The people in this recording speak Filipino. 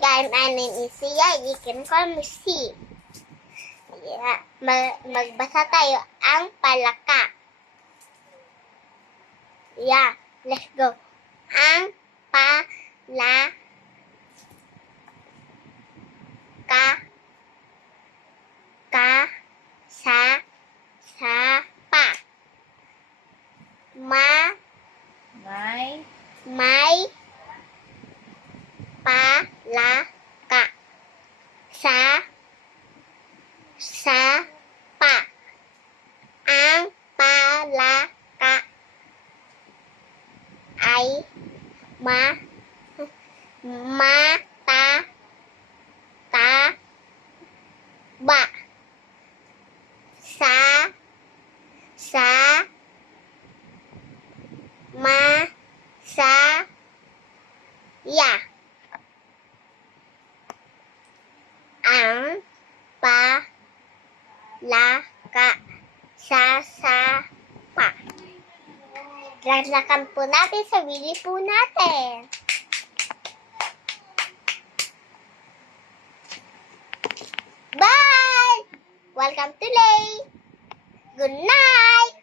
guys, my name is Sia. You can call me C. Yeah. Magbasa tayo ang palaka. Yeah, let's go. Ang palaka. Sa pa. May palaka. Sa pa. Ang palaka ay mataba. Masaya. Ang palaka sasapa. Laglakan po natin sa wili po natin. Bye! Welcome to Lay. Good night!